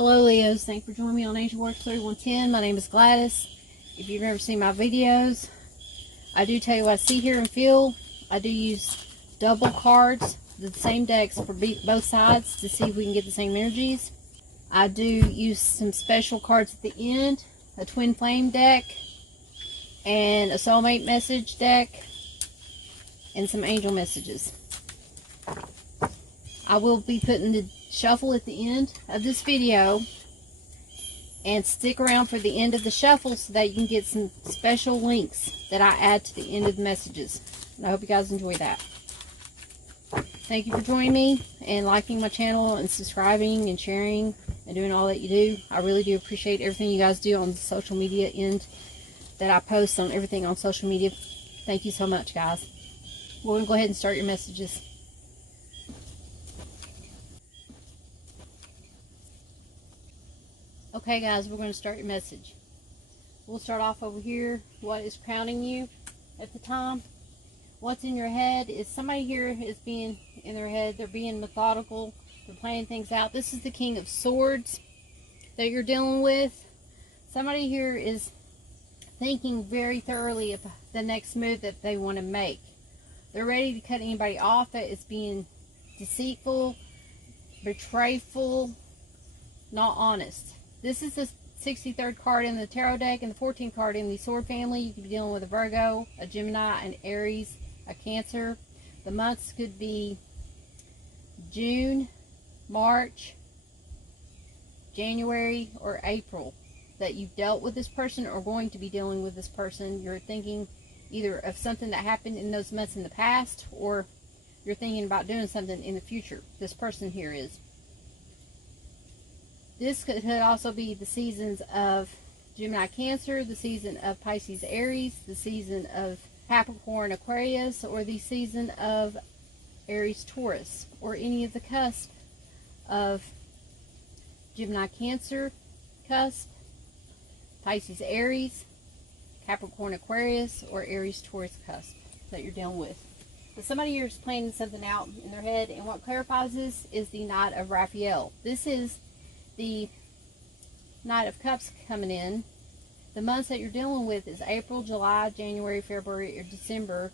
Hello Leos, thank you for joining me on Angel Works 3110. My name is Gladys. If you've never seen my videos, I do tell you what I see, hear, and feel. I do use double cards, the same decks for both sides to see if we can get the same energies. I do use some special cards at the end, a TwinFlame deck, and a Soulmate message deck, and some angel messages. I will be putting the shuffle at the end of this video, and stick around for the end of the shuffle so that you can get some special links that I add to the end of the messages. And I hope you guys enjoy that. Thank you for joining me and liking my channel and subscribing and sharing and doing all that you do. I really do appreciate everything you guys do on the social media end that I post on everything on social media. Thank you so much, guys. We're going to go ahead and start your messages. Okay guys, we're going to start your message. We'll start off over here. What is crowning you at the time? What's in your head is somebody here is being in their head. They're being methodical. They're planning things out. This is the King of Swords that you're dealing with. Somebody here is thinking very thoroughly of the next move that they want to make. They're ready to cut anybody off that is being deceitful, betrayful, not honest. This is the 63rd card in the tarot deck and the 14th card in the sword family. You could be dealing with a Virgo, a Gemini, an Aries, a Cancer. The months could be June, March, January, or April that you've dealt with this person or going to be dealing with this person. You're thinking either of something that happened in those months in the past, or you're thinking about doing something in the future. This person here is. This could also be the seasons of Gemini, Cancer, the season of Pisces, Aries, the season of Capricorn, Aquarius, or the season of Aries, Taurus, or any of the cusp of Gemini, Cancer, cusp, Pisces, Aries, Capricorn, Aquarius, or Aries, Taurus cusp that you're dealing with. But somebody here is planning something out in their head, and what clarifies this is the Knight of Raphael. This is the Knight of Cups coming in. The months that you're dealing with is April, July, January, February, or December.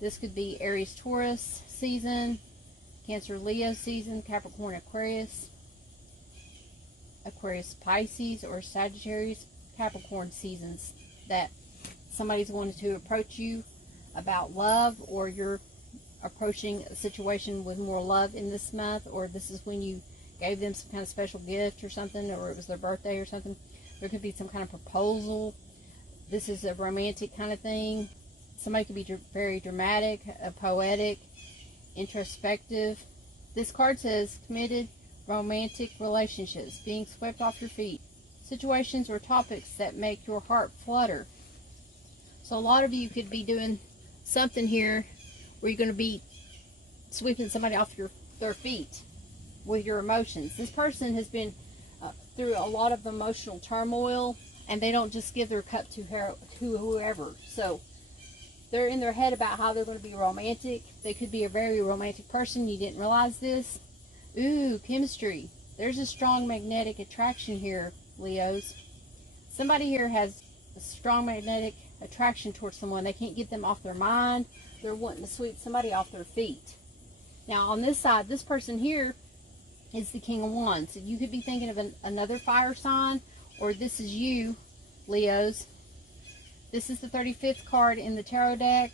This could be Aries, Taurus season, Cancer, Leo season, Capricorn, Aquarius, Aquarius, Pisces, or Sagittarius, Capricorn seasons that somebody's wanting to approach you about love, or you're approaching a situation with more love in this month, or this is when you gave them some kind of special gift or something, or it was their birthday or something. There could be some kind of proposal. This is a romantic kind of thing. Somebody could be very dramatic, poetic, introspective. This card says committed romantic relationships, being swept off your feet, situations or topics that make your heart flutter. So a lot of you could be doing something here where you're going to be sweeping somebody off their feet with your emotions. This person has been through a lot of emotional turmoil, and they don't just give their cup to whoever. So they're in their head about how they're going to be romantic. They could be a very romantic person. You didn't realize this. Ooh, chemistry. There's a strong magnetic attraction here, Leos. Somebody here has a strong magnetic attraction towards someone. They can't get them off their mind. They're wanting to sweep somebody off their feet. Now on this side, this person here is the King of Wands. So you could be thinking of another fire sign, or this is you, Leos. This is the 35th card in the tarot deck,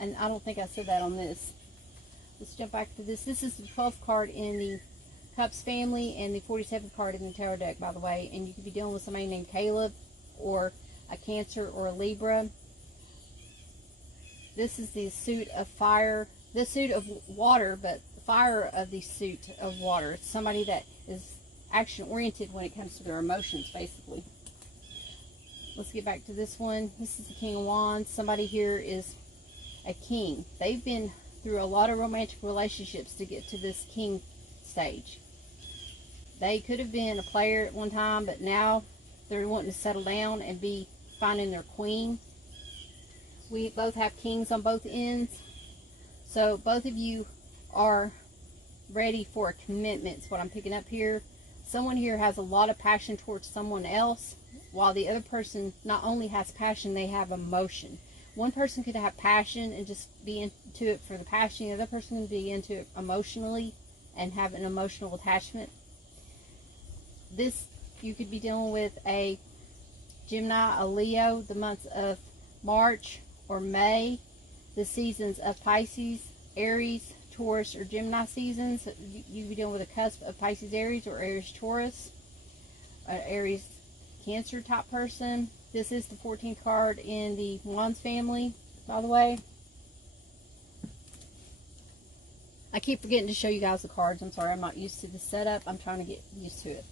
and I don't think I said that on this. Let's jump back to this. This is the 12th card in the Cups family and the 47th card in the tarot deck, by the way. And you could be dealing with somebody named Caleb, or a Cancer, or a Libra. This is the suit of fire, the suit of water, but fire of the suit of water. It's somebody that is action oriented when it comes to their emotions, basically. Let's get back to this one. This is the King of Wands. Somebody here is a king. They've been through a lot of romantic relationships to get to this king stage. They could have been a player at one time, but now they're wanting to settle down and be finding their queen. We both have kings on both ends, so both of you are ready for a commitment. Is what I'm picking up here. Someone here has a lot of passion towards someone else, while the other person not only has passion, they have emotion. One person could have passion and just be into it for the passion. The other person can be into it emotionally and have an emotional attachment. This, you could be dealing with a Gemini, a Leo, the months of March or May, the seasons of Pisces, Aries, Taurus, or Gemini seasons. You could be dealing with a cusp of Pisces, Aries, or Aries, Taurus, Aries, Cancer type person. This is the 14th card in the Wands family, by the way. I keep forgetting to show you guys the cards. I'm sorry, I'm not used to the setup. I'm trying to get used to it.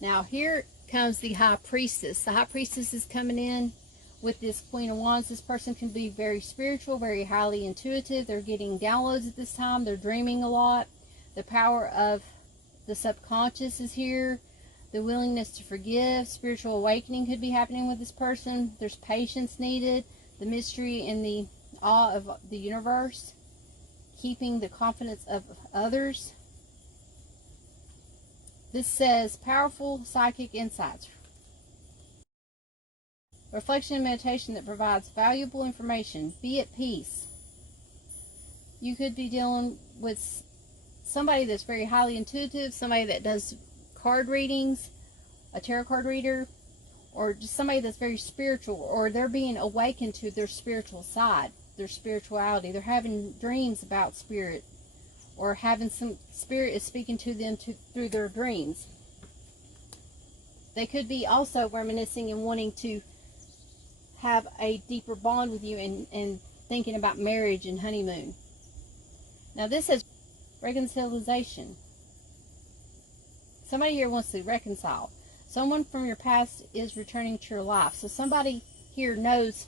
Now, here comes the High Priestess. The High Priestess is coming in with this Queen of Wands. This person can be very spiritual, very highly intuitive. They're getting downloads at this time. They're dreaming a lot. The power of the subconscious is here. The willingness to forgive, spiritual awakening could be happening with this person. There's patience needed, the mystery and the awe of the universe, keeping the confidence of others. This says powerful psychic insights. Reflection and meditation that provides valuable information. Be at peace. You could be dealing with somebody that's very highly intuitive, somebody that does card readings, a tarot card reader, or just somebody that's very spiritual, or they're being awakened to their spiritual side, their spirituality. They're having dreams about spirit, or having some spirit is speaking to them through their dreams. They could be also reminiscing and wanting to have a deeper bond with you and thinking about marriage and honeymoon. Now this says reconciliation. Somebody here wants to reconcile. Someone from your past is returning to your life. So somebody here knows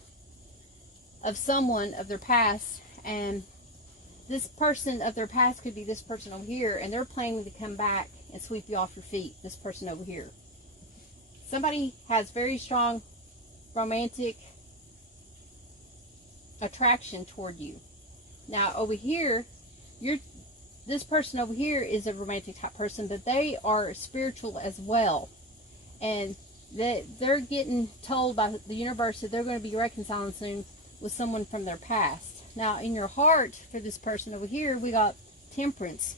of someone of their past, and this person of their past could be this person over here, and they're planning to come back and sweep you off your feet, this person over here. Somebody has very strong romantic attraction toward you. Now over here, this person over here is a romantic type person, but they are spiritual as well. And they're getting told by the universe that they're going to be reconciling soon with someone from their past. Now, in your heart, for this person over here, we got Temperance.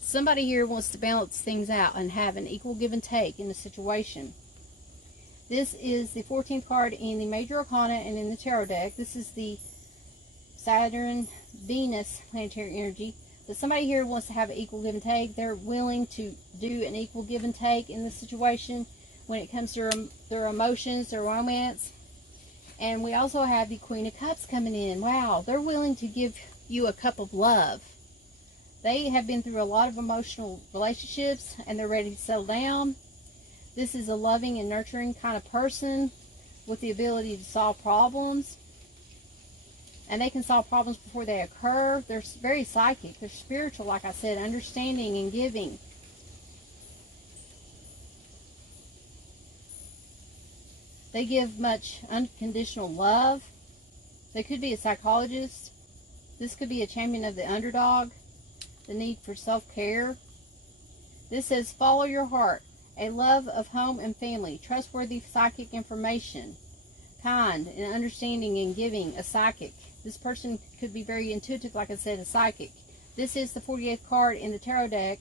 Somebody here wants to balance things out and have an equal give and take in the situation. This is the 14th card in the Major Arcana and in the Tarot deck. This is the Saturn-Venus planetary energy. But somebody here wants to have an equal give and take. They're willing to do an equal give and take in this situation when it comes to their emotions, their romance. And we also have the Queen of Cups coming in. Wow, they're willing to give you a cup of love. They have been through a lot of emotional relationships and they're ready to settle down. This is a loving and nurturing kind of person with the ability to solve problems. And they can solve problems before they occur. They're very psychic. They're spiritual, like I said, understanding and giving. They give much unconditional love. They could be a psychologist. This could be a champion of the underdog. The need for self-care. This says, follow your heart. A love of home and family. Trustworthy psychic information. Kind and understanding and giving. A psychic. This person could be very intuitive, like I said, a psychic. This is the 48th card in the Tarot deck,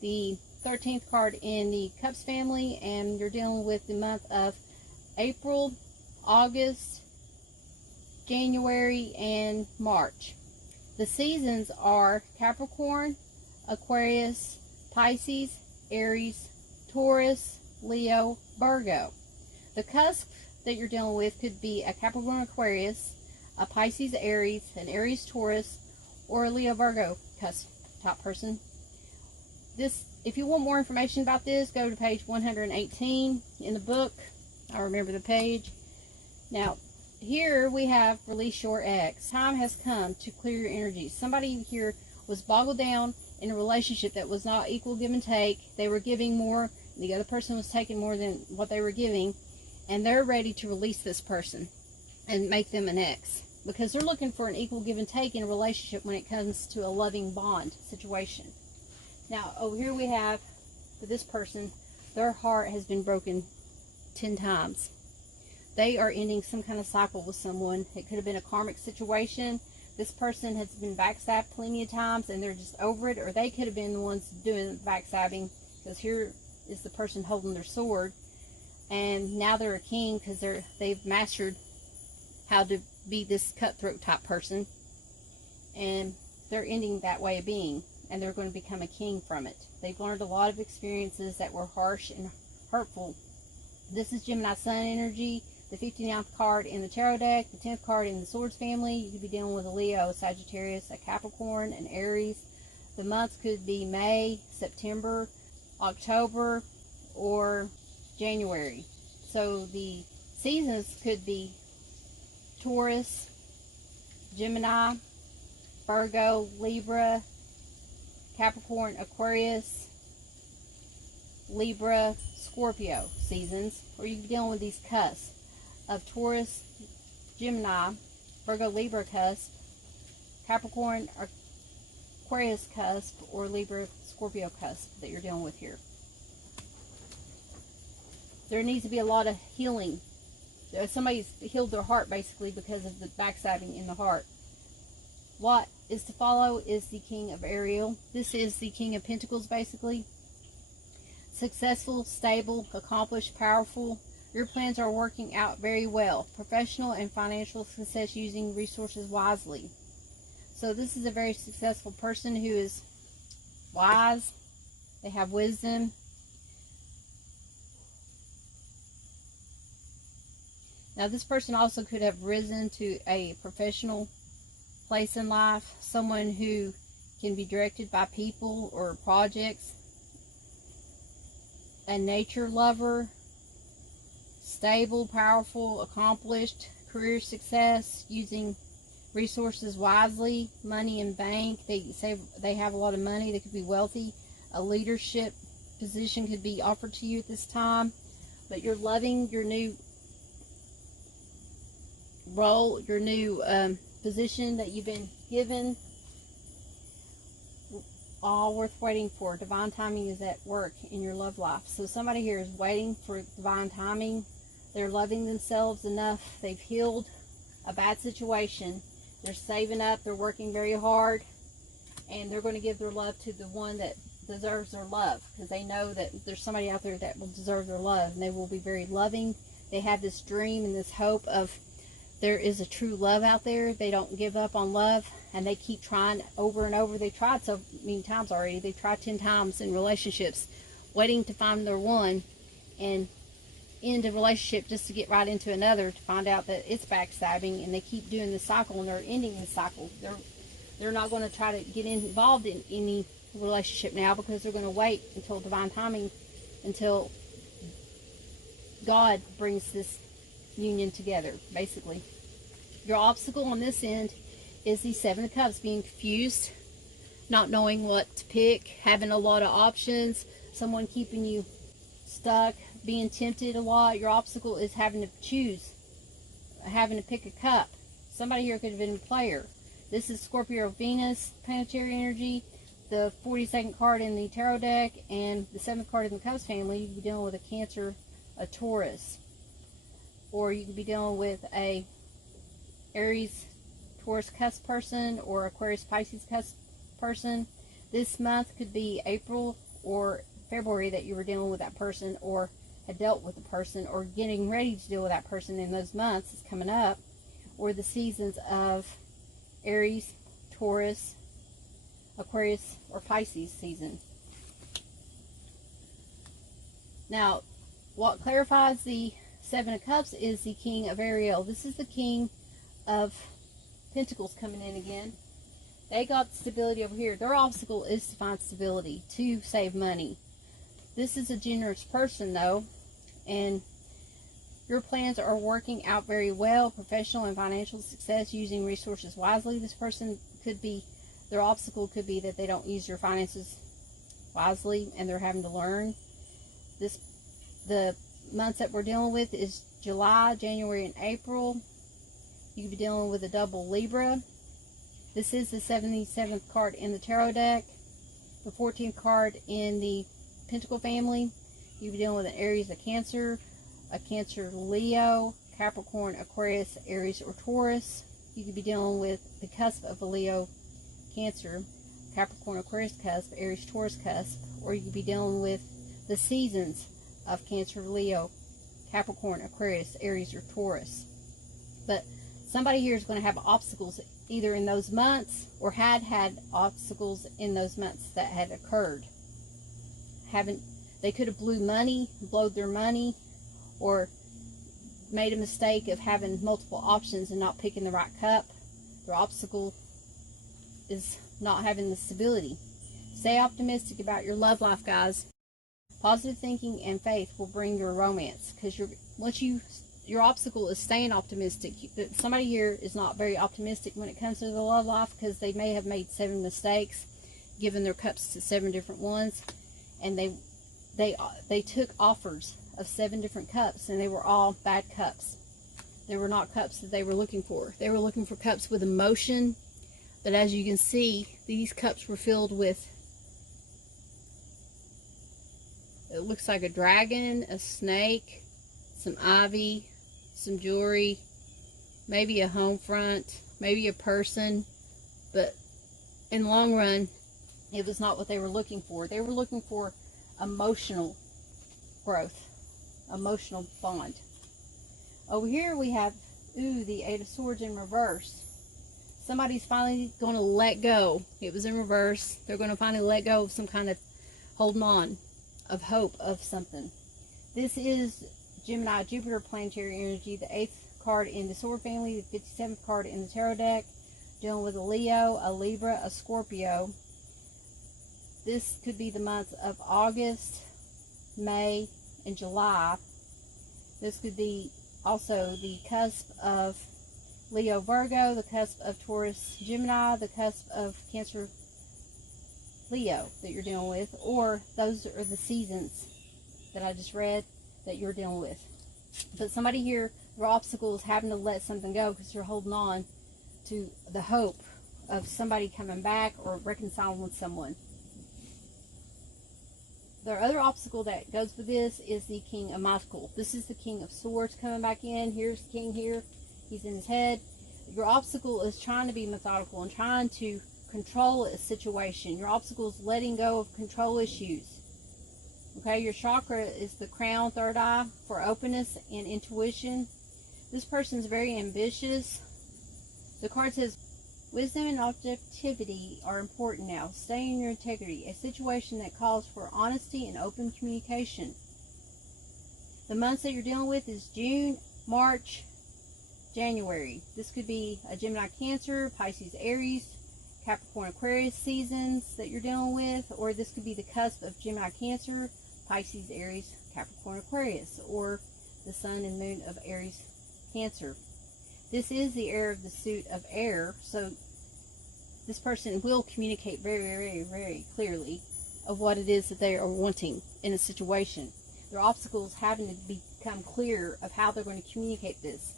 the 13th card in the Cups family, and you're dealing with the month of April, August, January, and March. The seasons are Capricorn, Aquarius, Pisces, Aries, Taurus, Leo, Virgo. The cusp that you're dealing with could be a Capricorn, Aquarius, a Pisces, Aries, an Aries, Taurus, or a Leo, Virgo cusp type person. If you want more information about this, go to page 118 in the book. I remember the page. Now, here we have release your ex. Time has come to clear your energies. Somebody here was boggled down in a relationship that was not equal give and take. They were giving more, the other person was taking more than what they were giving, and they're ready to release this person and make them an ex, because they're looking for an equal give and take in a relationship when it comes to a loving bond situation. Now, over here we have, for this person, their heart has been broken 10 times. They are ending some kind of cycle with someone. It could have been a karmic situation. This person has been backstabbed plenty of times and they're just over it, or they could have been the ones doing the backstabbing, because here is the person holding their sword, and now they're a king because they've mastered how to be this cutthroat type person, and they're ending that way of being, and they're going to become a king from it. They've learned a lot of experiences that were harsh and hurtful. This is Gemini Sun energy, the 59th card in the tarot deck, the 10th card in the Swords family. You could be dealing with a Leo, a Sagittarius, a Capricorn, an Aries. The months could be May, September, October, or January. So the seasons could be Taurus, Gemini, Virgo, Libra, Capricorn, Aquarius, Libra, Scorpio seasons, or you can be dealing with these cusps of Taurus, Gemini, Virgo, Libra cusp, Capricorn, Aquarius cusp, or Libra, Scorpio cusp that you're dealing with here. There needs to be a lot of healing. Somebody's healed their heart basically because of the backstabbing in the heart. What is to follow is the King of Ariel. This is the King of Pentacles basically. Successful, stable, accomplished, powerful. Your plans are working out very well. Professional and financial success using resources wisely. So this is a very successful person who is wise. They have wisdom. Now this person also could have risen to a professional place in life. Someone who can be directed by people or projects. A nature lover. Stable, powerful, accomplished, career success, using resources wisely, money in bank. They say they have a lot of money. They could be wealthy. A leadership position could be offered to you at this time. But you're loving your new role, your new position that you've been given. All worth waiting for. Divine timing is at work in your love life. So somebody here is waiting for divine timing. They're loving themselves enough. They've healed a bad situation. They're saving up. They're working very hard. And they're going to give their love to the one that deserves their love. Because they know that there's somebody out there that will deserve their love. And they will be very loving. They have this dream and this hope of there is a true love out there. They don't give up on love. And they keep trying over and over. They tried so many times already. They've tried 10 times in relationships. Waiting to find their one. And end a relationship just to get right into another, to find out that it's backstabbing, and they keep doing the cycle, and they're ending the cycle. They're not going to try to get involved in any relationship now, because they're going to wait until divine timing, until God brings this union together, basically. Your obstacle on this end is the Seven of Cups, being confused, not knowing what to pick, having a lot of options, someone keeping you stuck, being tempted a lot. Your obstacle is having to choose, having to pick a cup. Somebody here could have been a player. This is Scorpio Venus planetary energy, the 42nd card in the tarot deck, and the 7th card in the Cubs family. You could be dealing with a Cancer, a Taurus, or you could be dealing with a Aries, Taurus cusp person, or Aquarius, Pisces cusp person. This month could be April or February that you were dealing with that person, or had dealt with the person, or getting ready to deal with that person in those months is coming up, or the seasons of Aries, Taurus, Aquarius, or Pisces season. Now, what clarifies the Seven of Cups is the King of Ariel. This is the King of Pentacles coming in again. They got stability over here. Their obstacle is to find stability, to save money. This is a generous person, though, and your plans are working out very well. Professional and financial success, using resources wisely. This person could be, their obstacle could be that they don't use their finances wisely, and they're having to learn. The months that we're dealing with is July, January, and April. You could be dealing with a double Libra. This is the 77th card in the tarot deck, the 14th card in the Pentacle family. You could be dealing with an Aries, a Cancer, Leo, Capricorn, Aquarius, Aries, or Taurus. You could be dealing with the cusp of a Leo, Cancer, Capricorn, Aquarius cusp, Aries, Taurus cusp, or you could be dealing with the seasons of Cancer, Leo, Capricorn, Aquarius, Aries, or Taurus. But somebody here is going to have obstacles either in those months or had obstacles in those months that had occurred. They could have blowed their money, or made a mistake of having multiple options and not picking the right cup. Their obstacle is not having the stability. Stay optimistic about your love life, guys. Positive thinking and faith will bring your romance, because your obstacle is staying optimistic. Somebody here is not very optimistic when it comes to the love life, because they may have made 7 mistakes, given their cups to 7 different ones, and they took offers of 7 different cups, and they were all bad cups. They were not cups that they were looking for. They were looking for cups with emotion, but as you can see, these cups were filled with, it looks like a dragon, a snake, some ivy, some jewelry, maybe a home front, maybe a person, but in the long run, it was not what they were looking for. They were looking for emotional growth, emotional bond. Over here we have, the 8 of Swords in reverse. Somebody's finally going to let go. It was in reverse. They're going to finally let go of some kind of holding on, of hope of something. This is Gemini, Jupiter planetary energy, the 8th card in the Sword family, the 57th card in the tarot deck, dealing with a Leo, a Libra, a Scorpio. This could be the months of August, May, and July. This could be also the cusp of Leo, Virgo, the cusp of Taurus, Gemini, the cusp of Cancer, Leo that you're dealing with, or those are the seasons that I just read that you're dealing with. But somebody here, their obstacle is having to let something go because they're holding on to the hope of somebody coming back or reconciling with someone. The other obstacle that goes with this is the King of Pentacles. This is the King of Swords coming back in. Here's the King here. He's in his head. Your obstacle is trying to be methodical and trying to control a situation. Your obstacle is letting go of control issues. Okay, your chakra is the crown, third eye, for openness and intuition. This person is very ambitious. The card says, wisdom and objectivity are important now. Stay in your integrity. A situation that calls for honesty and open communication. The months that you're dealing with is June, March, January. This could be a Gemini, Cancer, Pisces, Aries, Capricorn, Aquarius seasons that you're dealing with, or this could be the cusp of Gemini, Cancer, Pisces, Aries, Capricorn, Aquarius, or the Sun and Moon of Aries, Cancer. This is the air of the suit of air, so this person will communicate very, very, very clearly of what it is that they are wanting in a situation. Their obstacles having to become clear of how they're going to communicate this.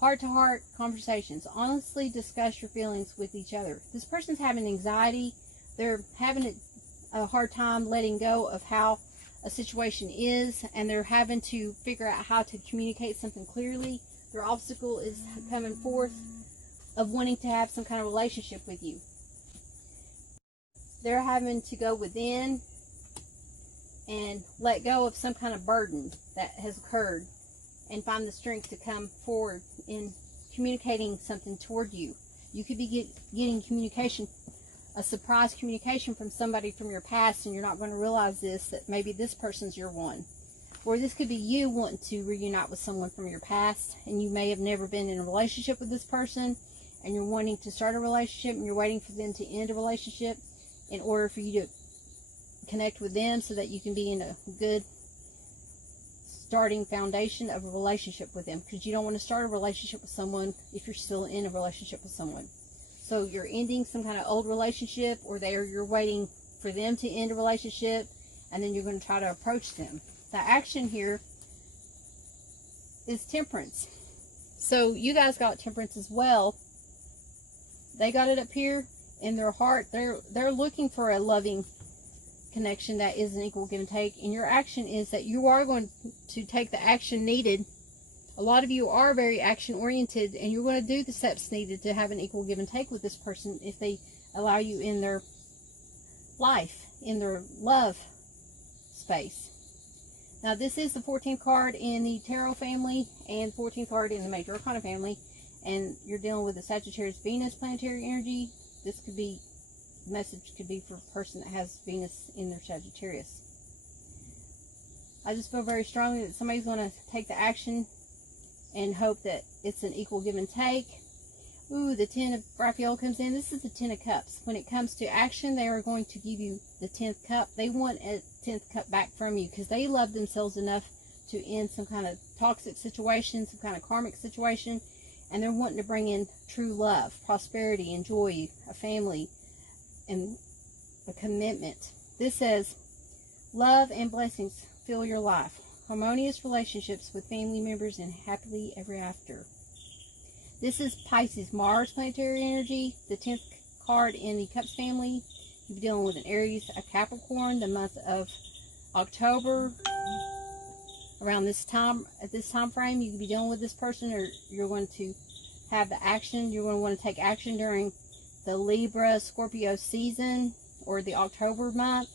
Heart-to-heart conversations. Honestly discuss your feelings with each other. This person's having anxiety. They're having a hard time letting go of how a situation is, and they're having to figure out how to communicate something clearly. Their obstacle is coming forth of wanting to have some kind of relationship with you. They're having to go within and let go of some kind of burden that has occurred and find the strength to come forward in communicating something toward you. You could be getting communication, a surprise communication from somebody from your past, and you're not going to realize this, that maybe this person's your one. Or this could be you wanting to reunite with someone from your past, and you may have never been in a relationship with this person, and you're wanting to start a relationship, and you're waiting for them to end a relationship in order for you to connect with them so that you can be in a good starting foundation of a relationship with them, because you don't want to start a relationship with someone if you're still in a relationship with someone. So you're ending some kind of old relationship, or you're waiting for them to end a relationship, and then you're going to try to approach them. The action here is Temperance. So you guys got Temperance as well. They got it up here in their heart. They're looking for a loving connection that is an equal give and take, and your action is that you are going to take the action needed. A lot of you are very action oriented, and you're going to do the steps needed to have an equal give and take with this person if they allow you in their life, in their love space. Now, this is the 14th card in the Tarot family and 14th card in the Major Arcana family, and you're dealing with the Sagittarius Venus planetary energy. This could be, the message could be for a person that has Venus in their Sagittarius. I just feel very strongly that somebody's going to take the action and hope that it's an equal give and take. Ooh, the 10 of Raphael comes in. This is the 10 of Cups. When it comes to action, they are going to give you the 10th cup. They want a 10th cup back from you because they love themselves enough to end some kind of toxic situation, some kind of karmic situation, and they're wanting to bring in true love, prosperity, and joy, a family, and a commitment. This says, love and blessings fill your life. Harmonious relationships with family members and happily ever after. This is Pisces, Mars planetary energy, the 10th card in the Cups family. You'll be dealing with an Aries, a Capricorn, the month of October. Around this time, at this time frame, you could be dealing with this person, or you're going to have the action. You're going to want to take action during the Libra, Scorpio season, or the October month.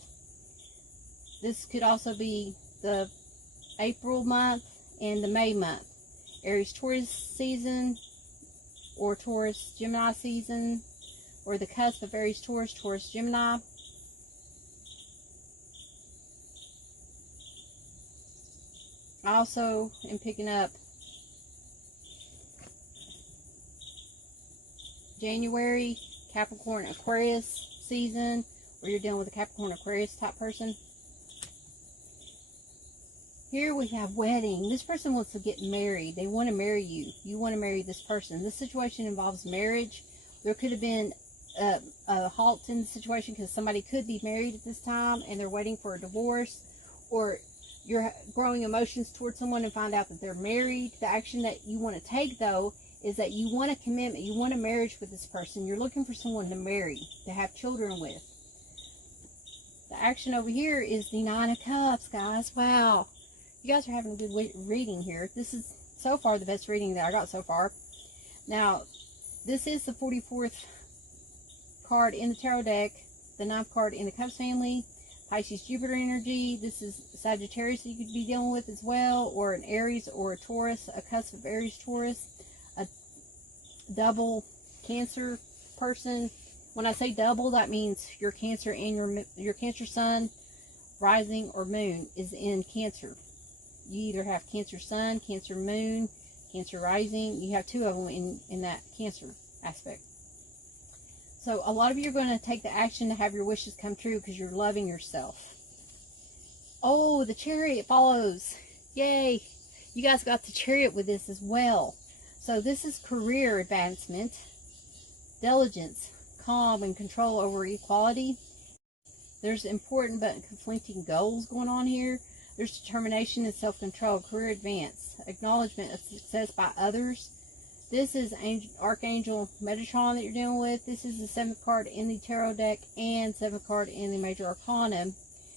This could also be the April month and the May month. Aries, Taurus season, or Taurus, Gemini season, or the cusp of Aries, Taurus, Taurus, Gemini. I also am picking up January, Capricorn, Aquarius season, where you're dealing with a Capricorn, Aquarius type person. Here we have wedding. This person wants to get married. They want to marry you. You want to marry this person. This situation involves marriage. There could have been a halt in the situation because somebody could be married at this time and they're waiting for a divorce, or you're growing emotions towards someone and find out that they're married. The action that you want to take, though, is that you want a commitment. You want a marriage with this person. You're looking for someone to marry, to have children with. The action over here is the 9 of Cups, guys. Wow. You guys are having a good reading here. This is so far the best reading that I got so far. Now, this is the 44th card in the tarot deck, the 9th card in the Cups family, Pisces, Jupiter energy. This is Sagittarius that you could be dealing with as well, or an Aries or a Taurus, a cusp of Aries, Taurus, a double Cancer person. When I say double, that means your Cancer and your Cancer sun, rising, or moon is in Cancer. You either have Cancer sun, Cancer moon, Cancer rising. You have two of them in that Cancer aspect. So a lot of you are going to take the action to have your wishes come true because you're loving yourself. Oh, the Chariot follows. Yay. You guys got the Chariot with this as well. So this is career advancement, diligence, calm, and control over equality. There's important but conflicting goals going on here. There's determination and self-control, career advance, acknowledgement of success by others. This is Archangel Metatron that you're dealing with. This is the 7th card in the tarot deck and 7th card in the Major Arcana.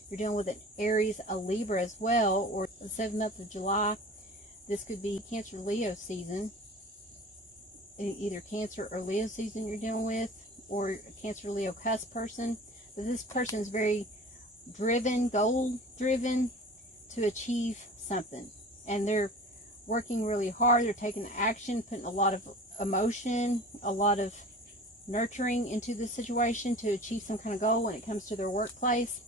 You're dealing with an Aries, a Libra as well, or the 7th of July. This could be Cancer Leo season. Either Cancer or Leo season you're dealing with, or a Cancer Leo cusp person. But this person is very driven, goal driven, to achieve something, and they're working really hard. They're taking action, putting a lot of emotion, a lot of nurturing into this situation to achieve some kind of goal when it comes to their workplace,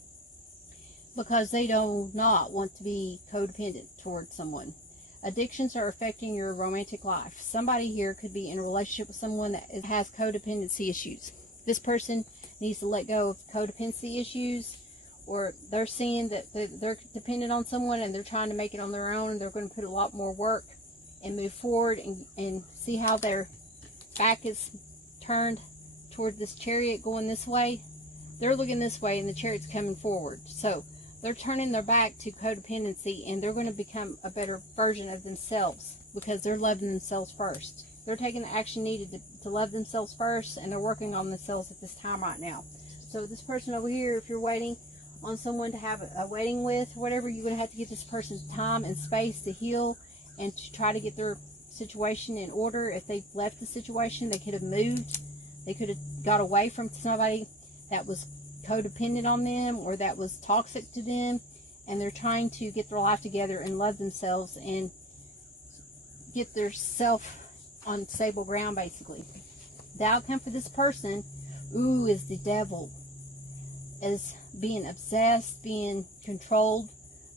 because they do not want to be codependent towards someone. Addictions are affecting your romantic life. Somebody here could be in a relationship with someone that has codependency issues. This person needs to let go of codependency issues, or they're seeing that they're dependent on someone and they're trying to make it on their own, and they're going to put a lot more work and move forward and see how their back is turned toward this Chariot going this way. They're looking this way and the Chariot's coming forward. So they're turning their back to codependency, and they're going to become a better version of themselves because they're loving themselves first. They're taking the action needed to love themselves first, and they're working on themselves at this time right now. So this person over here, if you're waiting on someone to have a wedding with, whatever, you're going to have to give this person time and space to heal and to try to get their situation in order. If they've left the situation, they could have moved. They could have got away from somebody that was codependent on them or that was toxic to them, and they're trying to get their life together and love themselves and get their self on stable ground, basically. The outcome for this person, is the devil. Is being obsessed, being controlled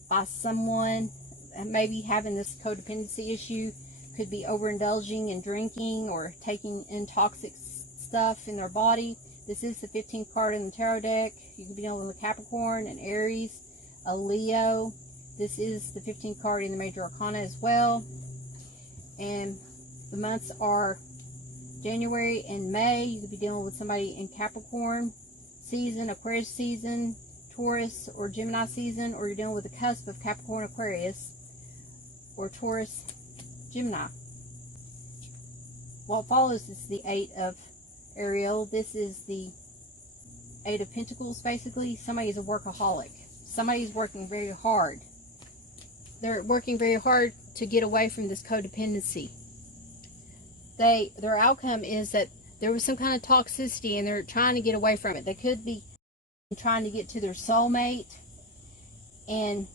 by someone, and maybe having this codependency issue. Could be overindulging in drinking or taking in toxic stuff in their body. This is the 15th card in the tarot deck. You could be dealing with a Capricorn, an Aries, a Leo. This is the 15th card in the major arcana as well. And the months are January and May. You could be dealing with somebody in Capricorn season, Aquarius season, Taurus or Gemini season, or you're dealing with the cusp of Capricorn, Aquarius, or Taurus, Gemini. What follows is the 8 of Ariel. This is the 8 of Pentacles, basically. Somebody is a workaholic. Somebody's working very hard. They're working very hard to get away from this codependency. Their outcome is that there was some kind of toxicity and they're trying to get away from it. They could be trying to get to their soulmate and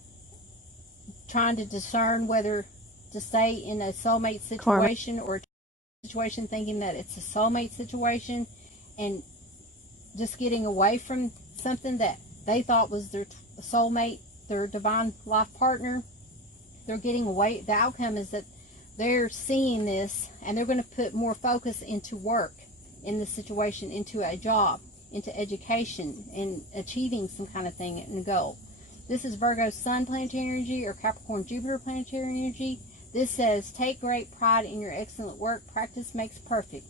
trying to discern whether to stay in a soulmate situation or a situation thinking that it's a soulmate situation, and just getting away from something that they thought was their soulmate, their divine life partner. They're getting away. The outcome is that they're seeing this and they're going to put more focus into work in this situation, into a job, into education, and achieving some kind of thing and goal. This is Virgo Sun planetary energy or Capricorn Jupiter planetary energy. This says, take great pride in your excellent work. Practice makes perfect.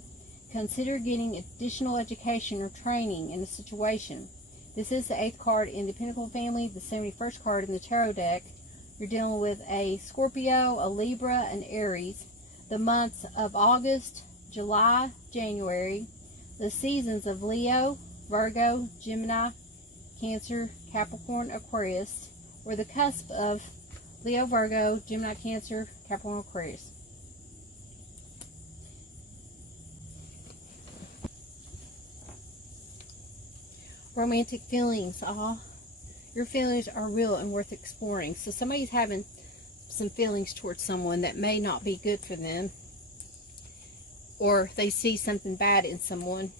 Consider getting additional education or training in the situation. This is the 8th card in the Pentacle family, the 71st card in the tarot deck. You're dealing with a Scorpio, a Libra, an Aries. The months of August, July, January. The seasons of Leo, Virgo, Gemini, Cancer, Capricorn, Aquarius. Or the cusp of Leo, Virgo, Gemini, Cancer, Capricorn, Aquarius. Romantic feelings. Your feelings are real and worth exploring. So somebody's having some feelings towards someone that may not be good for them, or they see something bad in someone.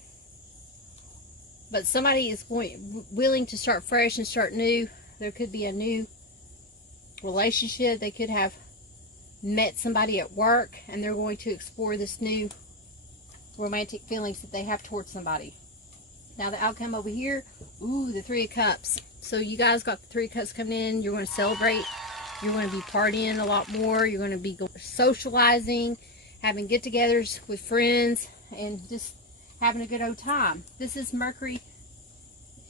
But somebody is willing to start fresh and start new. There could be a new relationship. They could have met somebody at work and they're going to explore this new romantic feelings that they have towards somebody. Now the outcome over here, the 3 of Cups. So you guys got the 3 of Cups coming in. You're going to celebrate. You're going to be partying a lot more. You're going to be socializing, having get-togethers with friends, and just having a good old time. This is Mercury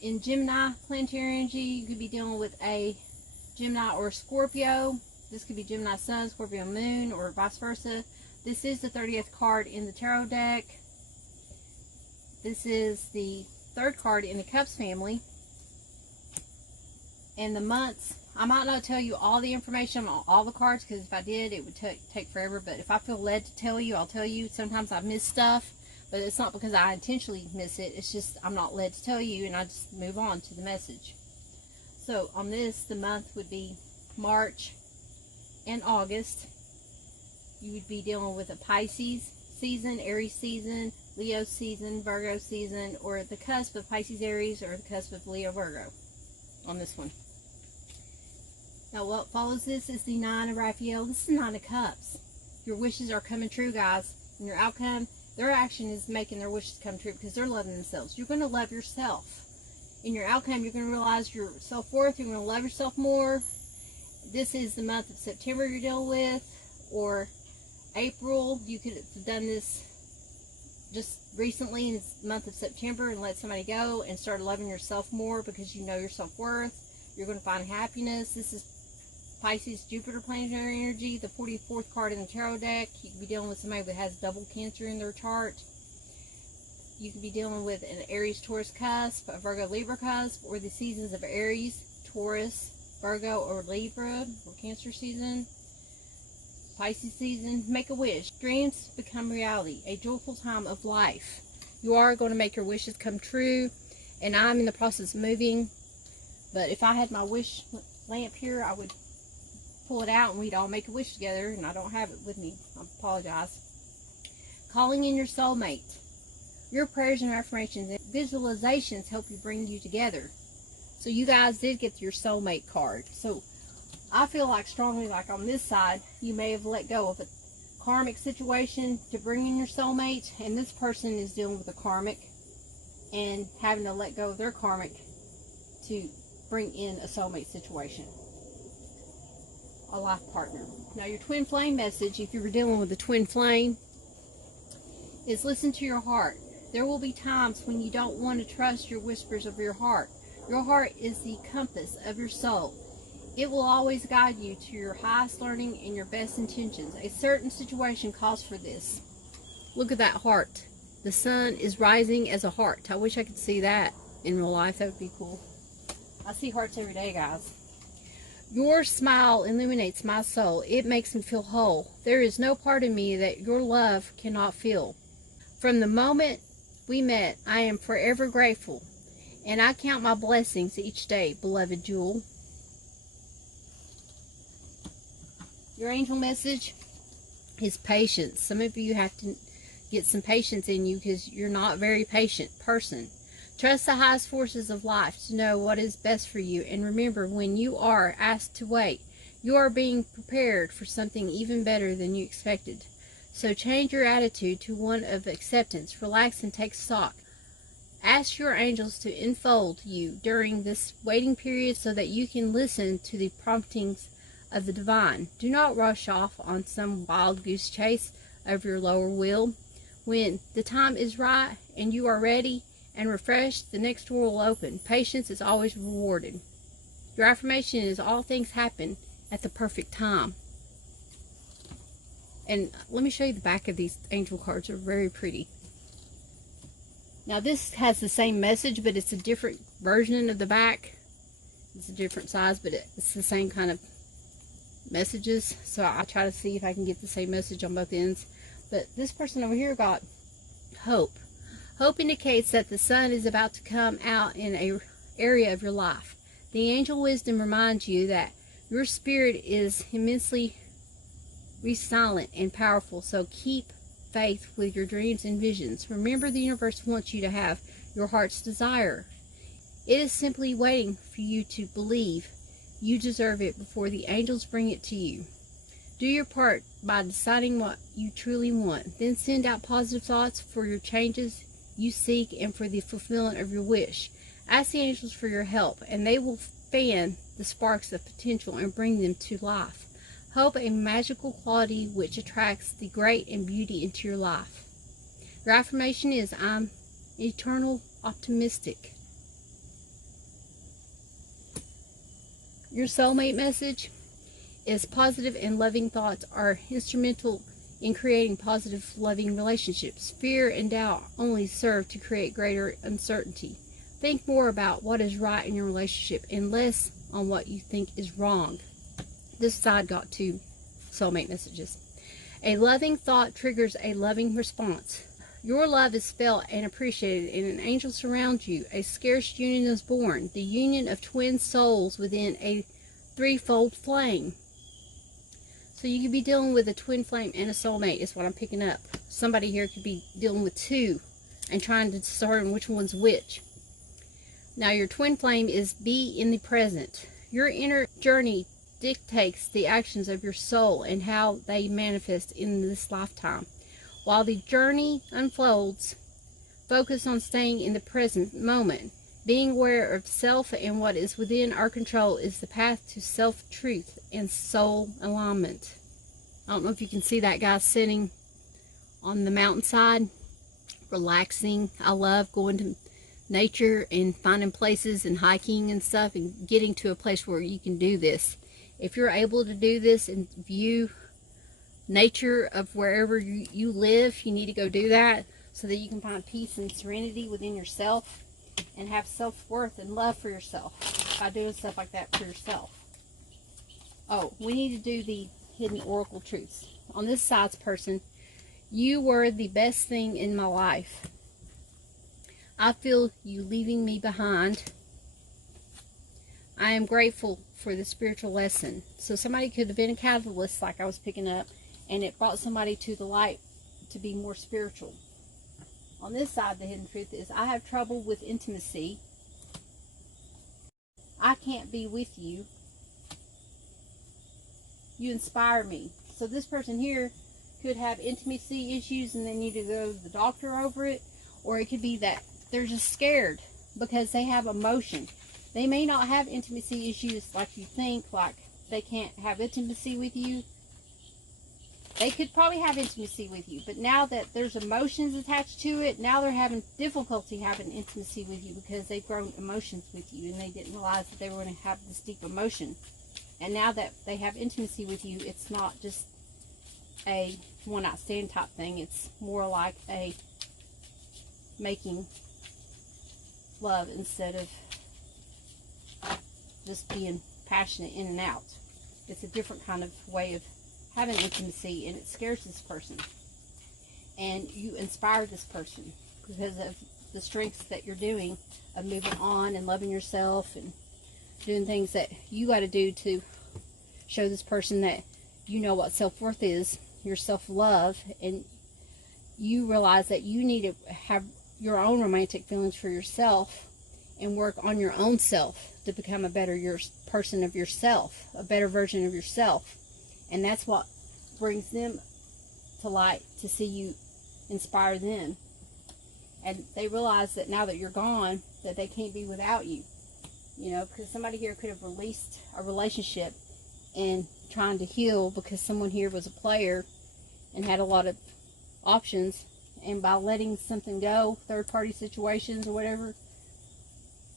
in Gemini planetary energy. You could be dealing with a Gemini or Scorpio. This could be Gemini Sun, Scorpio Moon, or vice versa. This is the 30th card in the tarot deck. This is the 3rd card in the Cups family. And the months, I might not tell you all the information on all the cards, because if I did, it would take forever. But if I feel led to tell you, I'll tell you. Sometimes I miss stuff, but it's not because I intentionally miss it. It's just I'm not led to tell you, and I just move on to the message. So on this, the month would be March and August. You would be dealing with a Pisces season, Aries season, Leo season, Virgo season, or the cusp of Pisces, Aries, or the cusp of Leo, Virgo on this one. Now what follows this is the 9 of Raphael. This is 9 of Cups. Your wishes are coming true, guys. And your outcome, their action is making their wishes come true because they're loving themselves. You're going to love yourself. In your outcome, you're going to realize your self-worth. You're going to love yourself more. This is the month of September you're dealing with, or April. You could have done this just recently in the month of September and let somebody go and start loving yourself more because you know your self-worth. You're going to find happiness. This is Pisces, Jupiter planetary energy, the 44th card in the tarot deck. You could be dealing with somebody that has double Cancer in their chart. You could be dealing with an Aries, Taurus cusp, a Virgo, Libra cusp, or the seasons of Aries, Taurus, Virgo, or Libra, or Cancer season, Pisces season. Make a wish. Dreams become reality. A joyful time of life. You are going to make your wishes come true. And I'm in the process of moving. But if I had my wish lamp here, I would pull it out and we'd all make a wish together. And I don't have it with me. I apologize. Calling in your soulmate. Your prayers and affirmations and visualizations help you bring you together. So you guys did get your soulmate card. So I feel like strongly, like on this side, you may have let go of a karmic situation to bring in your soulmate, and this person is dealing with a karmic and having to let go of their karmic to bring in a soulmate situation, a life partner. Now your twin flame message, if you were dealing with a twin flame, is listen to your heart. There will be times when you don't want to trust your whispers of your heart. Your heart is the compass of your soul. It will always guide you to your highest learning and your best intentions. A certain situation calls for this. Look at that heart. The sun is rising as a heart. I wish I could see that in real life. That would be cool. I see hearts every day, guys. Your smile illuminates my soul. It makes me feel whole. There is no part of me that your love cannot feel. From the moment we met, I am forever grateful, and I count my blessings each day, beloved Jewel. Your angel message is patience. Some of you have to get some patience in you because you're not a very patient person. Trust the highest forces of life to know what is best for you, and remember, when you are asked to wait, you are being prepared for something even better than you expected. So change your attitude to one of acceptance. Relax and take stock. Ask your angels to enfold you during this waiting period so that you can listen to the promptings of the divine. Do not rush off on some wild goose chase of your lower will. When the time is right and you are ready and refreshed, the next door will open. Patience is always rewarded. Your affirmation is all things happen at the perfect time. And let me show you the back of these angel cards. They're very pretty. Now this has the same message, but it's a different version of the back. It's a different size, but it's the same kind of messages. So I try to see if I can get the same message on both ends. But this person over here got hope. Hope indicates that the sun is about to come out in an area of your life. The angel wisdom reminds you that your spirit is immensely resilient and powerful, so keep faith with your dreams and visions. Remember, the universe wants you to have your heart's desire. It is simply waiting for you to believe you deserve it before the angels bring it to you. Do your part by deciding what you truly want. Then send out positive thoughts for your changes you seek and for the fulfillment of your wish. Ask the angels for your help, and they will fan the sparks of potential and bring them to life. Hope, a magical quality which attracts the great and beauty into your life. Your affirmation is, I'm eternal optimistic. Your soulmate message is, positive and loving thoughts are instrumental in creating positive, loving relationships. Fear and doubt only serve to create greater uncertainty. Think more about what is right in your relationship and less on what you think is wrong. This side got two soulmate messages. A loving thought triggers a loving response. Your love is felt and appreciated, and an angel surrounds you. A scarce union is born, the union of twin souls within a threefold flame. So you could be dealing with a twin flame and a soulmate is what I'm picking up. Somebody here could be dealing with two and trying to discern which one's which. Now your twin flame is, be in the present. Your inner journey dictates the actions of your soul and how they manifest in this lifetime. While the journey unfolds, focus on staying in the present moment. Being aware of self and what is within our control is the path to self-truth and soul alignment. I don't know if you can see that guy sitting on the mountainside, relaxing. I love going to nature and finding places and hiking and stuff and getting to a place where you can do this. If you're able to do this and view nature of wherever you live, you need to go do that. so that you can find peace and serenity within yourself and have self-worth and love for yourself by doing stuff like that for yourself. Oh, we need to do the hidden oracle truths. On this side's person, you were the best thing in my life. I feel you leaving me behind. I am grateful for the spiritual lesson. So somebody could have been a catalyst like I was picking up, and it brought somebody to the light to be more spiritual. On this side, the hidden truth is, I have trouble with intimacy. I can't be with you. You inspire me. So this person here could have intimacy issues and they need to go to the doctor over it. Or it could be that they're just scared because they have emotion. They may not have intimacy issues like you think, like they can't have intimacy with you. They could probably have intimacy with you, but now that there's emotions attached to it, now they're having difficulty having intimacy with you because they've grown emotions with you and they didn't realize that they were going to have this deep emotion. And now that they have intimacy with you, it's not just a one-night stand type thing. It's more like a making love instead of just being passionate in and out. It's a different kind of way of having intimacy, and it scares this person. And you inspire this person because of the strengths that you're doing of moving on and loving yourself and doing things that you got to do to show this person that you know what self-worth is, your self-love, and you realize that you need to have your own romantic feelings for yourself and work on your own self to become a better person of yourself, a better version of yourself. And that's what brings them to light, to see you inspire them. And they realize that now that you're gone, that they can't be without you. You know, because somebody here could have released a relationship and trying to heal because someone here was a player and had a lot of options. And by letting something go, third-party situations or whatever,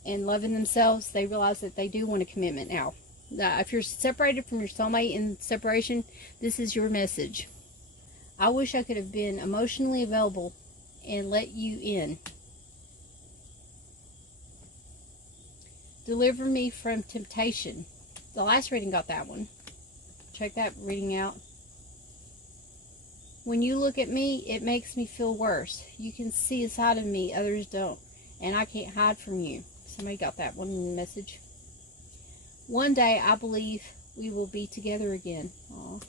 and loving themselves, they realize that they do want a commitment now. If you're separated from your soulmate in separation, this is your message. I wish I could have been emotionally available and let you in. Deliver me from temptation. The last reading got that one. Check that reading out. When you look at me, it makes me feel worse. You can see a side of me others don't, and I can't hide from you. Somebody got that one in the message. One day, I believe we will be together again. Aww.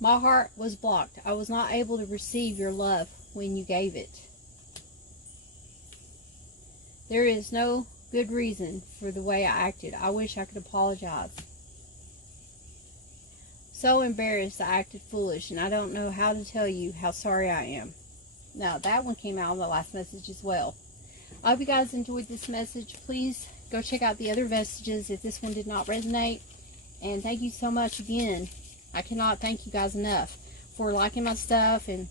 My heart was blocked. I was not able to receive your love when you gave it. There is no good reason for the way I acted. I wish I could apologize. So embarrassed, I acted foolish, and I don't know how to tell you how sorry I am. Now, that one came out on the last message as well. I hope you guys enjoyed this message. Please go check out the other messages if this one did not resonate. And thank you so much again. I cannot thank you guys enough for liking my stuff and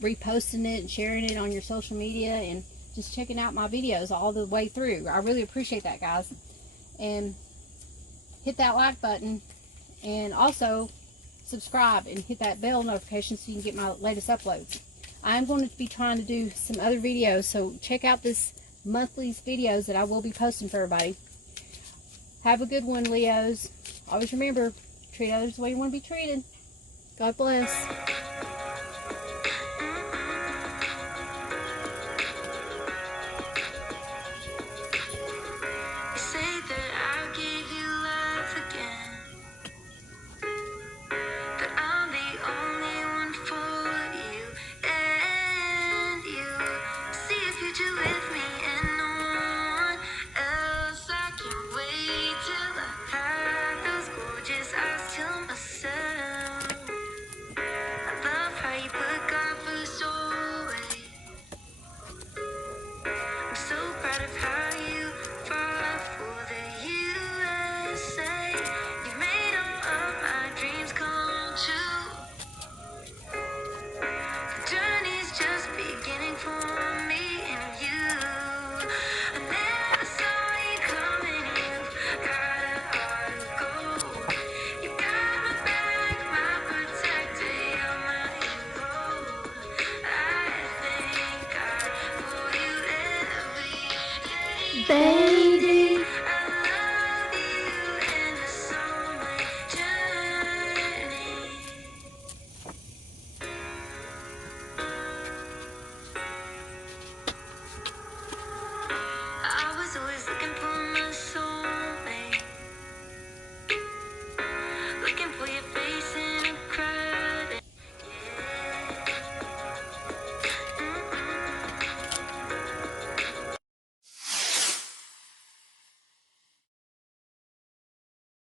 reposting it and sharing it on your social media and just checking out my videos all the way through. I really appreciate that, guys. And hit that like button and also subscribe and hit that bell notification so you can get my latest uploads. I'm going to be trying to do some other videos, so check out this monthly's videos that I will be posting for everybody. Have a good one, Leos. Always remember, treat others the way you want to be treated. God bless. Just ask to myself. baby. I was always looking